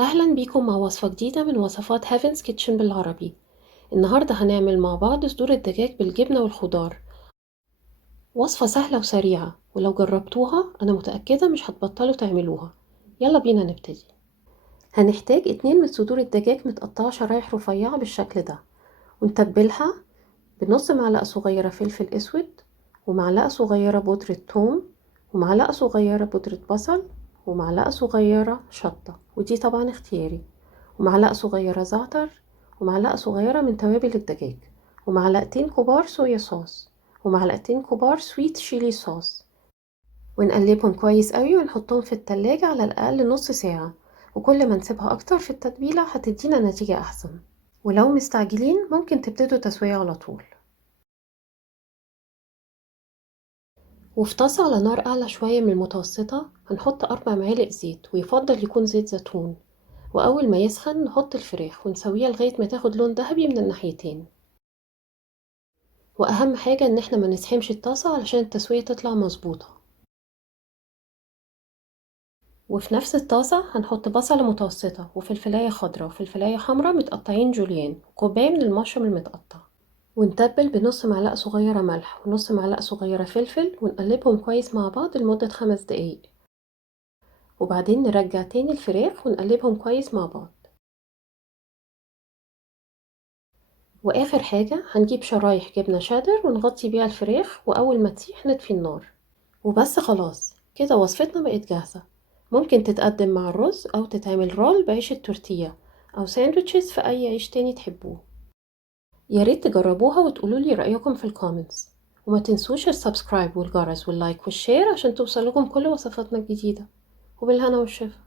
أهلا بيكم مع وصفة جديدة من وصفات هافنز كيتشن بالعربي. النهاردة هنعمل مع بعض صدور الدجاج بالجبنة والخضار. وصفة سهلة وسريعة، ولو جربتوها أنا متأكدة مش هتبطلوا تعملوها. يلا بينا نبتدي. هنحتاج 2 من صدور الدجاج متقطعة شرايح رفيعة بالشكل ده، ونتبلها بنص معلقة صغيرة فلفل أسود، ومعلقة صغيرة بودرة ثوم، ومعلقة صغيرة بودرة بصل، ومعلقة صغيرة شطة ودي طبعا اختياري، ومعلقة صغيرة زعتر، ومعلقة صغيرة من توابل الدجاج، ومعلقتين كبار صويا صوص، ومعلقتين كبار سويت شيلي صوص. ونقلبهم كويس قوي ونحطهم في التلاجة على الأقل نص ساعة، وكل ما نسيبها أكتر في التتبيلة هتدينا نتيجة أحسن. ولو مستعجلين ممكن تبتدوا تسوية على طول. وفي طاسة على نار أعلى شوية من المتوسطة هنحط 4 معالق زيت، ويفضل يكون زيت زيتون. وأول ما يسخن نحط الفراخ ونسويها لغاية ما تاخد لون ذهبي من الناحيتين. وأهم حاجة إن احنا ما نسحمش الطاسة علشان التسوية تطلع مظبوطة. وفي نفس الطاسة هنحط بصلة متوسطة وفلفلاية خضراء وفلفلاية حمراء متقطعين جوليان، وكوباية من المشروم المتقطع. ونتبل بنص معلقة صغيرة ملح ونص معلقة صغيرة فلفل، ونقلبهم كويس مع بعض لمدة 5 دقايق. وبعدين نرجع تاني الفراخ ونقلبهم كويس مع بعض. واخر حاجة هنجيب شرايح جبنة شيدر ونغطي بيها الفراخ، واول ما تسيح نطفي النار. وبس خلاص كده وصفتنا بقت جاهزة. ممكن تتقدم مع الرز او تتعمل رول بعيش التورتيلا، او ساندوتشز في اي عيش تاني تحبوه. ياريت تجربوها وتقولولي رأيكم في الكومنتس. وما تنسوش السبسكرايب والجرس واللايك والشير عشان توصلكم كل وصفاتنا الجديدة. وبالهنا والشفا.